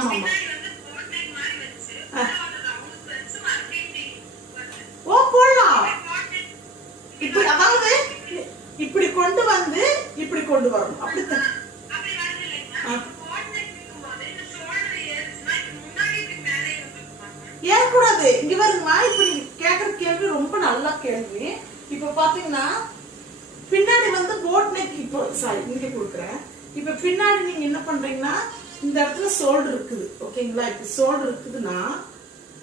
ஆமா ஆமா. ஓ போடலாம். இப்படி அதாவது இப்படி கொண்டு வந்து இப்படி கொண்டு வரணும். அப்படித்தான். ஏற்கூடாது. இங்க பாருங்கம்மா, இப்ப நீங்க கேக்குற கேள்வி ரொம்ப நல்ல கேள்வி. இப்ப பாத்தீங்கன்னா பின்னாடி வந்து போட் நெக், இப்போ சாரி இங்க கொடுக்குறேன். இப்ப பின்னாடி நீங்க என்ன பண்றீங்கன்னா இந்த இடத்துல ஷோல்டர் இருக்குது, ஓகேங்களா? இப்ப ஷோல்டர் இருக்குதுன்னா,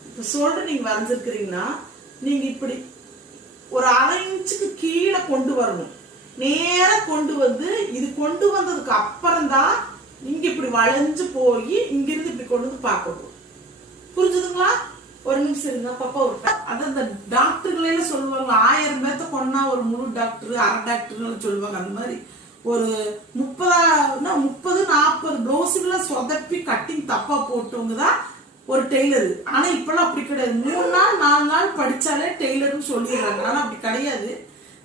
இப்ப ஷோல்டர் நீங்க வரைஞ்சிருக்கிறீங்கன்னா நீங்க இப்படி ஒரு 1/2 இன்ச்சுக்கு கீழே கொண்டு வரணும். நேரா கொண்டு வந்து இது கொண்டு வந்ததுக்கு அப்புறம் தான் இங்க இப்படி வளைஞ்சு போய் இங்க இருந்து இப்படி கொண்டு வந்து பார்க்கணும். புரிஞ்சுதுங்களா? ஒரு நிமிஷம் இருங்க பாப்பா. ஒரு அது அந்த டாக்டர்களே சொல்லுவாங்க, 1000 பேர்த்த கொன்னா ஒரு முழு டாக்டர் அரை டாக்டர் சொல்லுவாங்க. அந்த மாதிரி ஒரு 30-40 பிளவுஸுகளை சொதப்பி கட்டிங் தப்பா போட்டவங்க தான் ஒரு டெய்லர். ஆனா இப்பெல்லாம் அப்படி கிடையாது. 3 நாள் 4 நாள் படிச்சாலே டெய்லர்னு சொல்லிடுறாங்க. ஆனா அப்படி கிடையாது.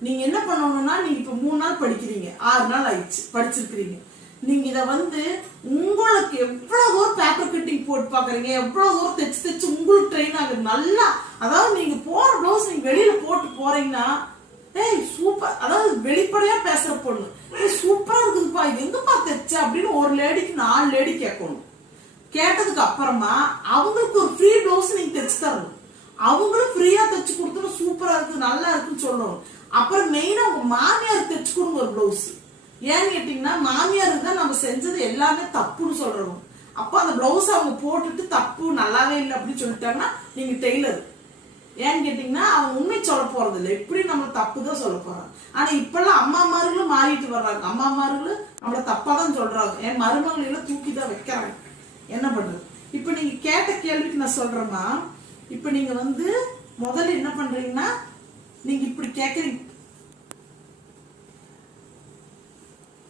நீங்க என்ன பண்ணணும்னா, நீங்க இப்ப 3 நாள் படிக்கிறீங்க, 6 நாள் ஆயிடுச்சு படிச்சிருக்கிறீங்க. நீங்க இத வந்து உங்களுக்கு எவ்வளவு தூரம் பேப்பர் கட்டிங் போட்டு பாக்குறீங்க, எவ்வளவு தூரம் தைச்சு உங்களுக்கு ட்ரெயின் ஆகுது நல்லா. அதாவது நீங்க போற பிளவுஸ் நீங்க வெளியில போட்டு போறீங்கன்னா, ஏய் சூப்பர், அதாவது வெளிப்படையா பேசுற பொண்ணு, ஏய் சூப்பரா இருக்குதுப்பா, இது எங்கப்பா தைச்ச அப்படின்னு ஒரு லேடிக்கு 4 லேடி கேட்கணும். கேட்டதுக்கு அப்புறமா அவங்களுக்கு ஒரு ஃப்ரீ பிளவுஸ் நீங்க தைச்சு தரணும். அவங்களும் ஃப்ரீயா தைச்சு கொடுத்தோம், சூப்பரா இருக்கு நல்லா இருக்குன்னு சொல்லணும். அப்புறம் மெயினா உங்க மாமியார் தைச்சு கொடுங்க ஒரு பிளவுஸ். ஏன்னு கேட்டீங்கன்னா, மாமியாருக்கு தான் நம்ம செஞ்சது எல்லாமே தப்புன்னு சொல்றோம். அப்ப அந்த பிளவுஸ் அவங்க போட்டுட்டு தப்பு நல்லாவே இல்லை அப்படின்னு சொல்லிட்டாங்கன்னா நீங்க டெய்லர். ஏன்னு கேட்டீங்கன்னா அவங்க உண்மை சொல்ல போறது இல்லை, எப்படி நம்ம தப்பு தான் சொல்ல போறாங்க. ஆனா இப்பெல்லாம் அம்மாமார்களும் மாறிட்டு வர்றாங்க. அம்மாமார்களும் நம்மள தப்பா தான் சொல்றாங்க. என் மருமகளெல்லாம் தூக்கி தான் வைக்கிறாங்க. என்ன பண்றது? இப்ப நீங்க கேட்ட கேள்விக்கு நான் சொல்றேன்னா, இப்ப நீங்க வந்து முதல்ல என்ன பண்றீங்கன்னா, நீங்க இப்படி கேக்குறீங்க,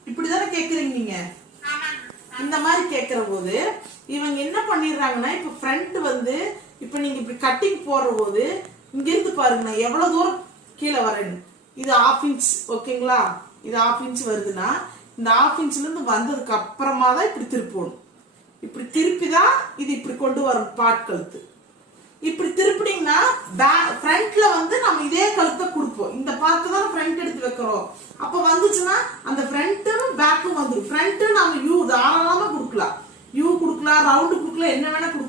இப்படிதானே கேக்குறீங்க. நீங்க இந்த மாதிரி கேக்குற போது இவங்க என்ன பண்ணிடுறாங்கன்னா, இப்ப ஃப்ரண்ட் வந்து இப்ப நீங்க இப்படி கட்டிங் போடுற போது இங்க இருந்து பாருங்க நான் எவ்வளவு தூரம் கீழே வரேன்னு. இது 1/2 இன்ச், ஓகேங்களா? இது 1/2 இன்ச் வருதுன்னா இந்த 1/2 இன்ச்ல இருந்து வந்ததுக்கு அப்புறமா தான் இப்படி திருப்பணும். இப்படி திருப்பிதான் இது இப்படி கொண்டு வரும் பாட் கழுத்து. இப்படி திருப்பினீங்கன்னா ஃப்ரண்ட்ல வந்து நம்ம இதே கழுத்தை கொடுப்போம். இந்த பார்த்து தான் ஃப்ரண்ட் எடுத்து வைக்கிறோம். அப்ப வந்துச்சுன்னா அந்த ஃப்ரண்ட்டும் பேக்கும் வந்துடும். ஃப்ரண்ட் நம்ம யூ தாராளமா கொடுக்கலாம், யூ கொடுக்கலாம், ரவுண்டு கொடுக்கலாம், என்ன வேணா கொடுக்கலாம்.